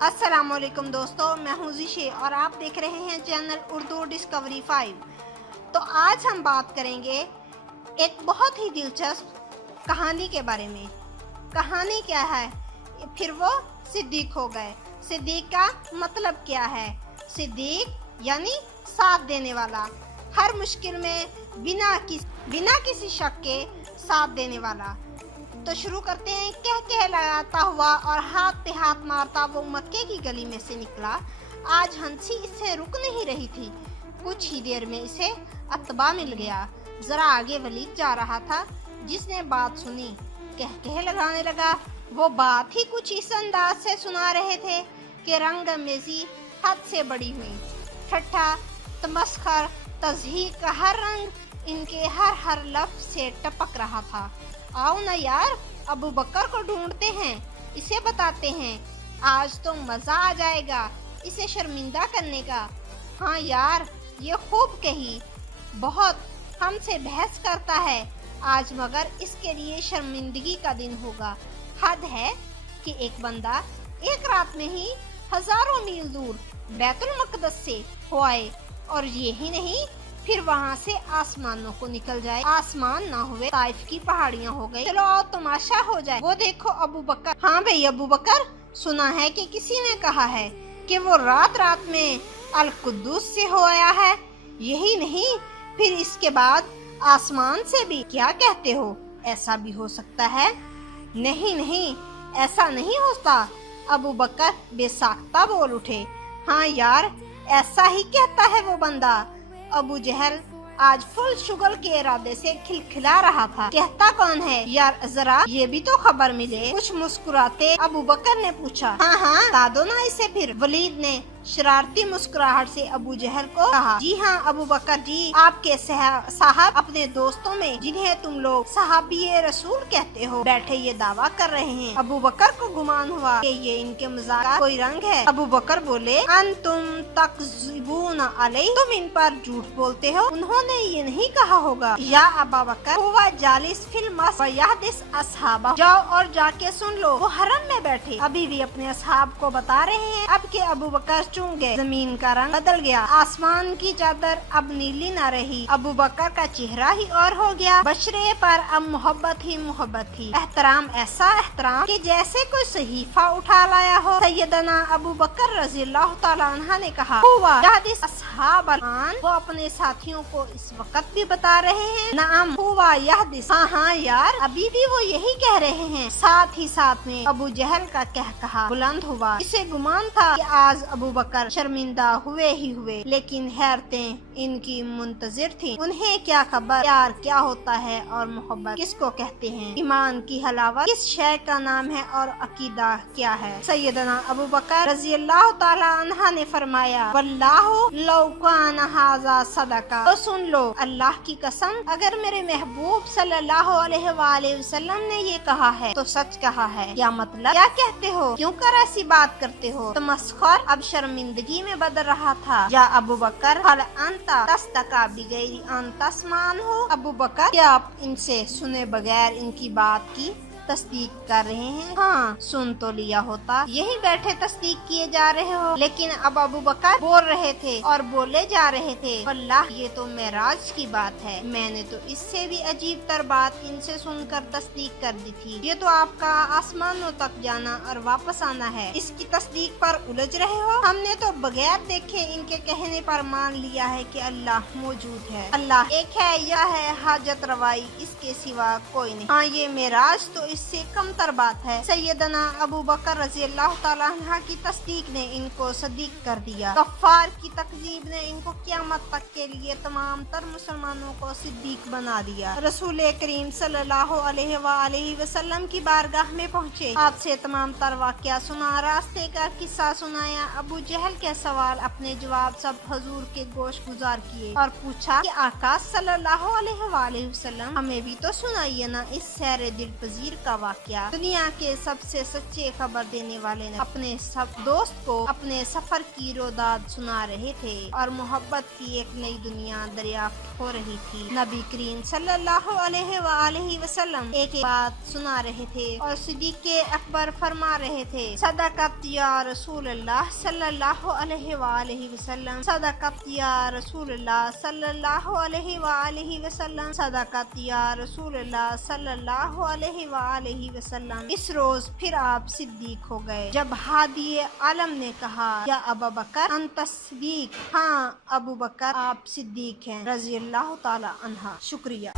अस्सलामुअलैकुम दोस्तों, मैं हूं ज़िशे और आप देख रहे हैं चैनल उर्दू डिस्कवरी 5। तो आज हम बात करेंगे एक बहुत ही दिलचस्प कहानी के बारे में। कहानी क्या है? फिर वो सिद्दीक हो गए। सिद्दीक का मतलब क्या है? सिद्दीक यानी साथ देने वाला, हर मुश्किल में बिना किसी शक के साथ देने वाला। तो शुरू करते हैं। कह लगाता हुआ और हाथ पे हाथ मारता वो मक्के की गली में से निकला। आज हंसी इससे रुक नहीं रही थी। कुछ ही देर में इसे अतबा मिल गया। जरा आगे वलीद जा रहा था, जिसने बात सुनी कह लगाने लगा। वो बात ही कुछ इस अंदाज से सुना रहे थे कि रंग अमेज़ी हद से बड़ी हुई। ठट्ठा, तमस्खर, तज़हीक का हर रंग इनके हर लफ्ज़ से टपक रहा था। आओ ना यार, अबू बकर को ढूंढते हैं, इसे बताते हैं, आज तो मज़ा आ जाएगा इसे शर्मिंदा करने का। हाँ यार, ये खूब कही, बहुत हमसे बहस करता है आज, मगर इसके लिए शर्मिंदगी का दिन होगा। हद है कि एक बंदा एक रात में ही हजारों मील दूर बैतुल मक़दस से हो आए, और यही नहीं फिर वहाँ से आसमानों को निकल जाए। आसमान ना हुए ताइफ की पहाड़ियाँ हो गई। चलो आओ तमाशा हो जाए। वो देखो अबू बकर। हाँ भाई अबू बकर, सुना है कि किसी ने कहा है कि वो रात में अल कुद्दूस से हो आया है। यही नहीं, फिर इसके बाद आसमान से भी। क्या कहते हो, ऐसा भी हो सकता है? नहीं, ऐसा नहीं होता। अबू बकर बेसाख्ता बोल उठे। हाँ यार, ऐसा ही कहता है वो बंदा। अबू जहल आज फुल शुगल के इरादे से खिलखिला रहा था। कहता कौन है यार, जरा ये भी तो खबर मिले। कुछ मुस्कुराते अबू बकर ने पूछा। हाँ, बता दो ना इसे फिर। वलीद ने शरारती मुस्कुराहट से अबू जहल को कहा। जी हाँ अबू बकर जी, आपके साहब अपने दोस्तों में, जिन्हें तुम लोग सहाबी रसूल कहते हो, बैठे ये दावा कर रहे हैं। अबू बकर को गुमान हुआ कि ये इनके मजाक का कोई रंग है। अबू बकर बोले, अंतुम तकज़िबून अलैहि, तुम इन पर झूठ बोलते हो। उन्होंने ये नहीं कहा होगा। या अबा बकर हुवा जालिस फिल मस्जिद वयहदिस अस्हाबा, जाओ और जाके सुन लो, वो हरम में बैठे अभी भी अपने असहाब को बता रहे हैं। अब के अबू बकर चूम गए। जमीन का रंग बदल गया। आसमान की चादर अब नीली न रही। अबू बकर का चेहरा ही और हो गया। बशरे पर अब मोहब्बत ही मोहब्बत थी। एहतराम, ऐसा एहतराम कि जैसे कोई सहीफा उठा लाया हो। सैयदना अबू बकर रज़ियल्लाहु तआला अन्हा ने कहा, हुआ यहदिस अस्हाब अल-आन, वो अपने साथियों को इस वक्त भी बता रहे हैं। नाम हुआ यहदिस, हाँ यार, अभी भी वो यही कह रहे हैं। साथ ही साथ में अबू जहल का कहा बुलंद हुआ। इसे गुमान था कि आज अबू बकर शर्मिंदा हुए ही हुए, लेकिन हैरतें इनकी मुंतजिर थी। उन्हें क्या खबर प्यार क्या होता है और मोहब्बत किसको कहते हैं, ईमान की हलावत किस शय का नाम है और अकीदा क्या है। सैयदना अबू बकर रज़ियल्लाहु तआला अन्हा ने फरमाया, वल्लाहु लौ कान हाज़ा सदका, तो सुन लो, अल्लाह की कसम, अगर मेरे महबूब सल्लल्लाहु अलैहि वसल्लम ने ये कहा है तो सच कहा है। क्या मतलब, क्या कहते हो, क्यों कर ऐसी बात करते हो? तो मस्खर अब शर्मिंदगी में बदल रहा था। या अबू बकर हल अंता तस्तका बिगैरी अन तस्मान हो, अबू बकर क्या आप इनसे सुने बगैर इनकी बात की तस्दीक कर रहे हैं? हाँ, सुन तो लिया होता, यही बैठे तस्दीक किए जा रहे हो। लेकिन अब अबू बकर बोल रहे थे और बोले जा रहे थे, अल्लाह, ये तो मेराज की बात है। मैंने तो इससे भी अजीब तर बात इनसे सुनकर तस्दीक कर दी थी। ये तो आपका आसमानों तक जाना और वापस आना है, इसकी तस्दीक पर उलझ रहे हो। हमने तो बगैर देखे इनके कहने पर मान लिया है कि अल्लाह मौजूद है। अल्लाह एक है, यह है हाजत रवाई, इसके सिवा कोई नहीं। हाँ, ये मेराज तो इससे कम तर बात है। सैयदना अबू बकर रज़ियल्लाहु तआला अन्हा की तस्दीक ने इनको सदीक कर दिया। गफ्फार की तकजीब ने इनको क़यामत तक के लिए तमाम तर मुसलमानों को सिद्दीक बना दिया। रसूल करीम सल्लल्लाहु अलैहि वसल्लम की बारगाह में पहुँचे, आपसे तमाम तर वाक़या सुना, रास्ते का किस्सा सुनाया। अबू जहल के सवाल अपने जवाब सब हुजूर के गोश गुजार किए और पूछा कि आका सल्लल्लाहु अलैहि वसल्लम, हमें भी तो सुनाइए ना इस सैर दिल पजीर کا واقعہ۔ دنیا کے سب سے سچے خبر دینے والے نے اپنے سب دوست کو اپنے سفر کی روداد سنا رہے تھے اور محبت کی ایک نئی دنیا دریافت ہو رہی تھی۔ نبی کریم صلی اللہ علیہ وآلہ وسلم ایک بات سنا رہے تھے اور صدیق اکبر فرما رہے تھے، صدقت یا رسول اللہ صلی اللہ علیہ وآلہ وسلم، صدقت یا رسول اللہ صلی اللہ علیہ وآلہ وسلم، صدقت یا رسول اللہ صلی اللہ علیہ وآلہ وسلم۔ اس روز پھر آپ صدیق ہو گئے جب ہادی عالم نے کہا، یا ابا بکر انت صدیق، ہاں ابو بکر آپ صدیق ہیں، رضی اللہ تعالی عنہ۔ شکریہ۔